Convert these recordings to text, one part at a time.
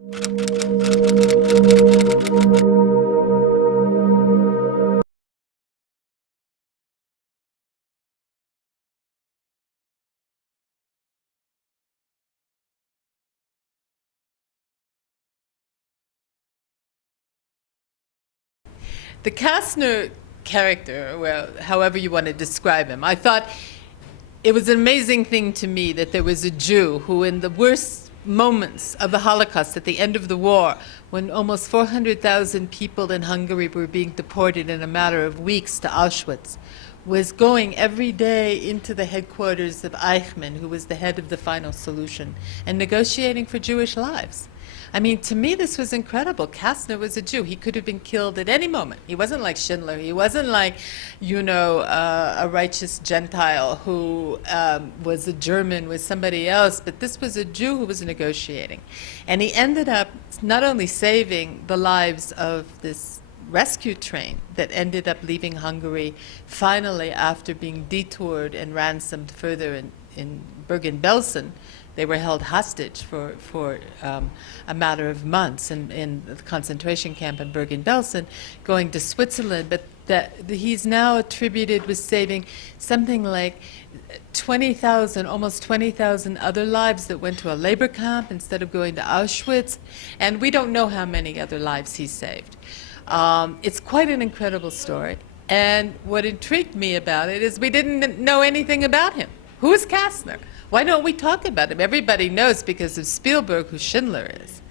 The Kastner character, well, however you want to describe him, I thought it was an amazing thing to me that there was a Jew who, in the worst moments of the Holocaust, at the end of the war, when almost 400,000 people in Hungary were being deported in a matter of weeks to Auschwitz, was going every day into the headquarters of Eichmann, who was the head of the Final Solution, and negotiating for Jewish lives. I mean, to me, this was incredible. Kastner was a Jew. He could have been killed at any moment. He wasn't like Schindler. He wasn't like, a righteous Gentile who was a German with somebody else. But this was a Jew who was negotiating. And he ended up not only saving the lives of this rescue train that ended up leaving Hungary finally after being detoured and ransomed further in Bergen-Belsen. They were held hostage for a matter of months in the concentration camp in Bergen-Belsen, going to Switzerland. But he's now attributed with saving something like 20,000, almost 20,000 other lives that went to a labor camp instead of going to Auschwitz. And we don't know how many other lives he saved. It's quite an incredible story. And what intrigued me about it is we didn't know anything about him. Who is Kastner? Why don't we talk about him? Everybody knows because of Spielberg who Schindler is.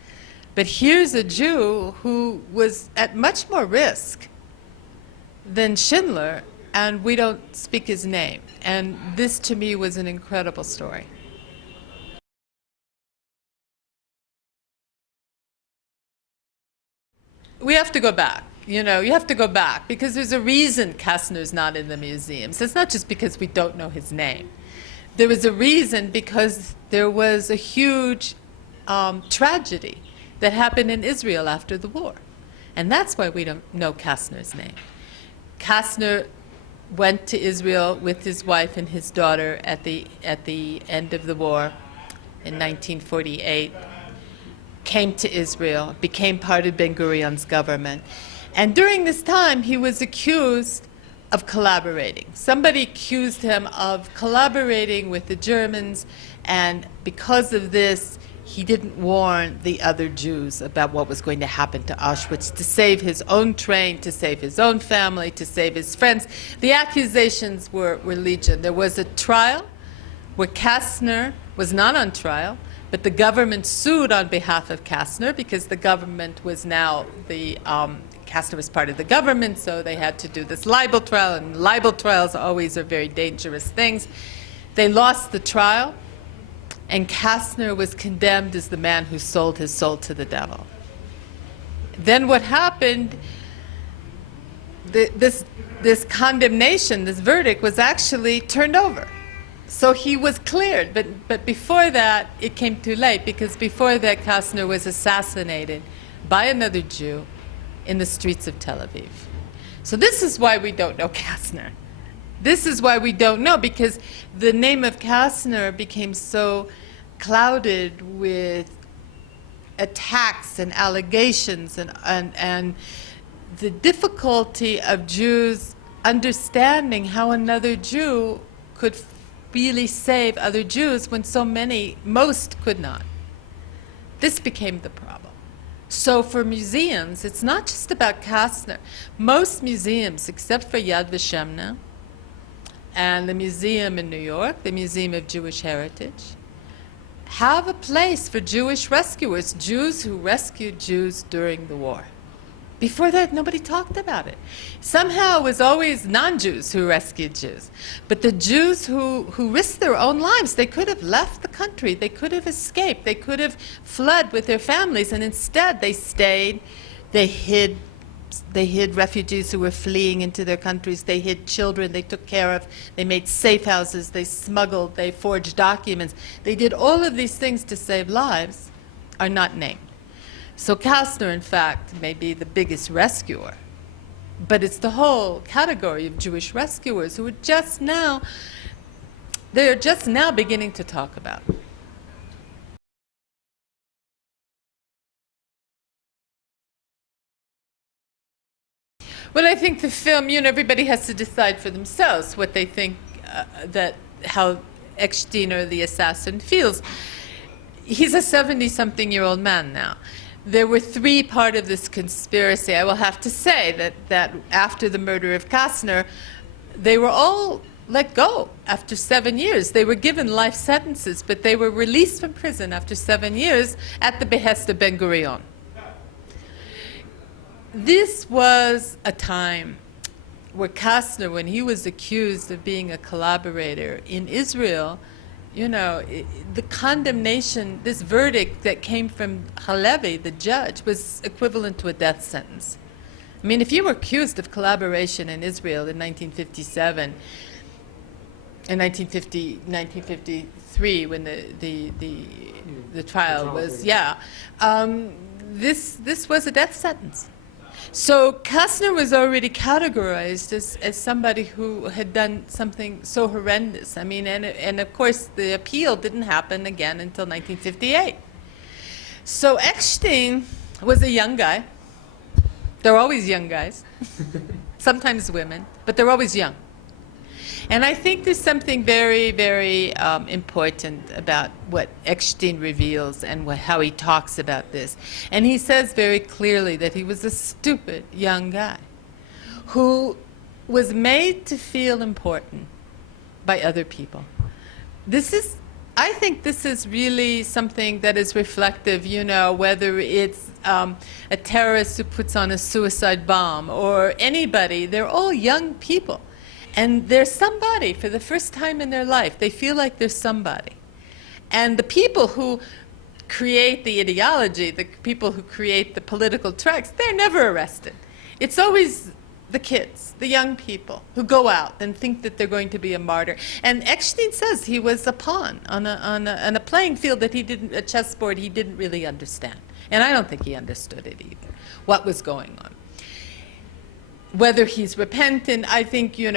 But here's a Jew who was at much more risk than Schindler, and we don't speak his name. And this, to me, was an incredible story. We have to go back. You have to go back because there's a reason Kastner's not in the museums. It's not just because we don't know his name. There was a reason because there was a huge tragedy that happened in Israel after the war. And that's why we don't know Kastner's name. Kastner went to Israel with his wife and his daughter at the end of the war in 1948, came to Israel, became part of Ben-Gurion's government. And during this time, he was accused of collaborating. Somebody accused him of collaborating with the Germans, and because of this, he didn't warn the other Jews about what was going to happen to Auschwitz, to save his own train, to save his own family, to save his friends. The accusations were legion. There was a trial where Kastner was not on trial, but the government sued on behalf of Kastner because the government was now Kastner was part of the government, so they had to do this libel trial, and libel trials always are very dangerous things. They lost the trial, and Kastner was condemned as the man who sold his soul to the devil. Then what happened, this condemnation, this verdict, was actually turned over. So he was cleared, but before that, it came too late, because before that, Kastner was assassinated by another Jew in the streets of Tel Aviv. So this is why we don't know Kastner. This is why we don't know, because the name of Kastner became so clouded with attacks and allegations and the difficulty of Jews understanding how another Jew could really save other Jews when most could not. This became the problem. So for museums, it's not just about Kastner. Most museums, except for Yad Vashem and the museum in New York, the Museum of Jewish Heritage, have a place for Jewish rescuers, Jews who rescued Jews during the war. Before that, nobody talked about it. Somehow it was always non-Jews who rescued Jews. But the Jews who risked their own lives, they could have left the country, they could have escaped, they could have fled with their families, and instead they stayed, they hid refugees who were fleeing into their countries, they hid children they took care of, they made safe houses, they smuggled, they forged documents. They did all of these things to save lives, are not named. So Kastner, in fact, may be the biggest rescuer, but it's the whole category of Jewish rescuers who are just now beginning to talk about. Well, I think the film, everybody has to decide for themselves what they think how Eckstein, or the assassin, feels. He's a 70-something-year-old man now. There were three part of this conspiracy. I will have to say that after the murder of Kastner, they were all let go after 7 years. They were given life sentences, but they were released from prison after 7 years at the behest of Ben-Gurion. This was a time where Kastner, when he was accused of being a collaborator in Israel, the condemnation, this verdict that came from Halevi, the judge, was equivalent to a death sentence. I mean, if you were accused of collaboration in Israel in 1957, in 1953, when the trial was, this was a death sentence. So Kastner was already categorized as somebody who had done something so horrendous. I mean, and of course the appeal didn't happen again until 1958. So Eckstein was a young guy. They're always young guys, sometimes women, but they're always young. And I think there's something very, very important about what Eckstein reveals and how he talks about this. And he says very clearly that he was a stupid young guy who was made to feel important by other people. I think this is really something that is reflective, whether it's a terrorist who puts on a suicide bomb or anybody, they're all young people. And they're somebody for the first time in their life. They feel like they're somebody. And the people who create the ideology, the people who create the political tracks, they're never arrested. It's always the kids, the young people, who go out and think that they're going to be a martyr. And Eckstein says he was a pawn on a playing field that a chessboard he didn't really understand. And I don't think he understood it either, what was going on. Whether he's repentant, I think, he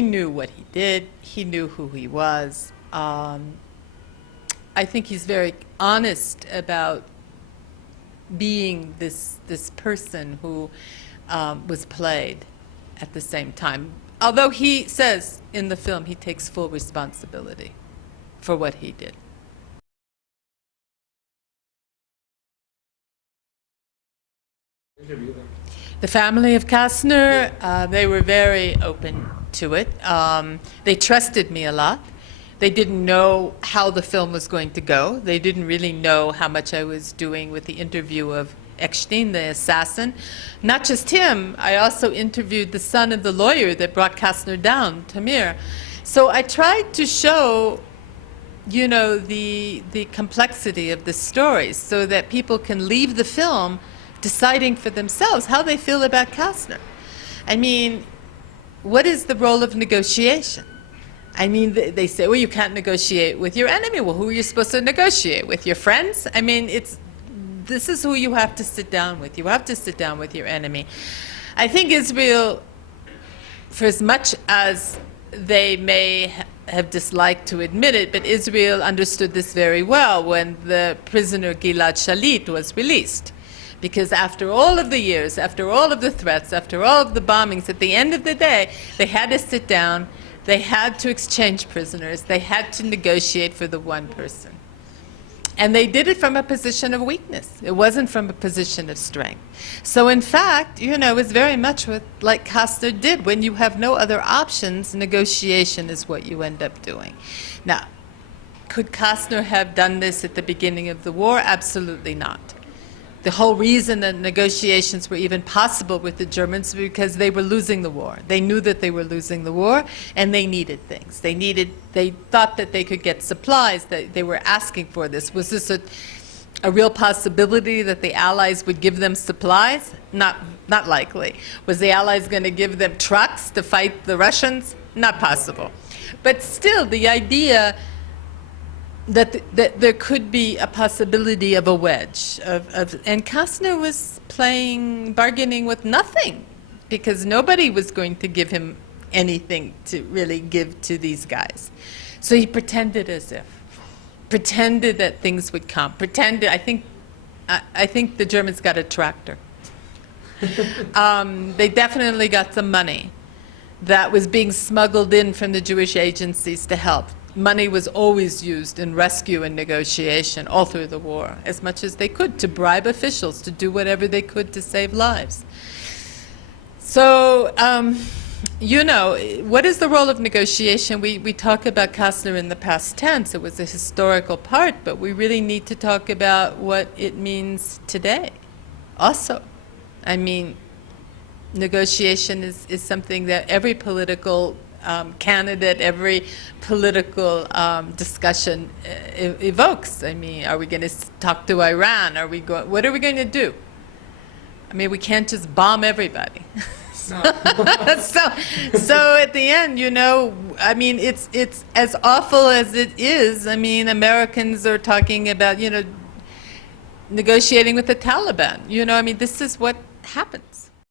knew what he did. He knew who he was. I think he's very honest about being this person who was played at the same time. Although he says in the film he takes full responsibility for what he did. The family of Kastner, they were very open to it. They trusted me a lot. They didn't know how the film was going to go. They didn't really know how much I was doing with the interview of Eckstein, the assassin. Not just him, I also interviewed the son of the lawyer that brought Kastner down, Tamir. So I tried to show, the complexity of the stories so that people can leave the film deciding for themselves how they feel about Kastner. I mean, what is the role of negotiation? I mean, they say, well, you can't negotiate with your enemy. Well, who are you supposed to negotiate with? Your friends? I mean, this is who you have to sit down with. You have to sit down with your enemy. I think Israel, for as much as they may have disliked to admit it, but Israel understood this very well when the prisoner Gilad Shalit was released. Because after all of the years, after all of the threats, after all of the bombings, at the end of the day, they had to sit down, they had to exchange prisoners, they had to negotiate for the one person. And they did it from a position of weakness. It wasn't from a position of strength. So in fact, it was very much like Kastner did. When you have no other options, negotiation is what you end up doing. Now, could Kastner have done this at the beginning of the war? Absolutely not. The whole reason that negotiations were even possible with the Germans was because they were losing the war. They knew that they were losing the war, and they needed things. They thought that they could get supplies, that they were asking for this. Was this a real possibility that the Allies would give them supplies? Not likely. Was the Allies going to give them trucks to fight the Russians? Not possible. But still, the idea that there could be a possibility of a wedge. And Kastner was bargaining with nothing, because nobody was going to give him anything to really give to these guys. So he pretended that things would come. I think the Germans got a tractor. They definitely got some money that was being smuggled in from the Jewish agencies to help. Money was always used in rescue and negotiation all through the war, as much as they could, to bribe officials, to do whatever they could to save lives. So, you know, what is the role of negotiation? We talk about Kastner in the past tense. It was a historical part, but we really need to talk about what it means today also. I mean, negotiation is something that every political candidate, every political discussion evokes. I mean, are we going to talk to Iran? What are we going to do? I mean, we can't just bomb everybody. No. so at the end, you know, I mean, it's as awful as it is. I mean, Americans are talking about, you know, negotiating with the Taliban. You know, I mean, this is what happens.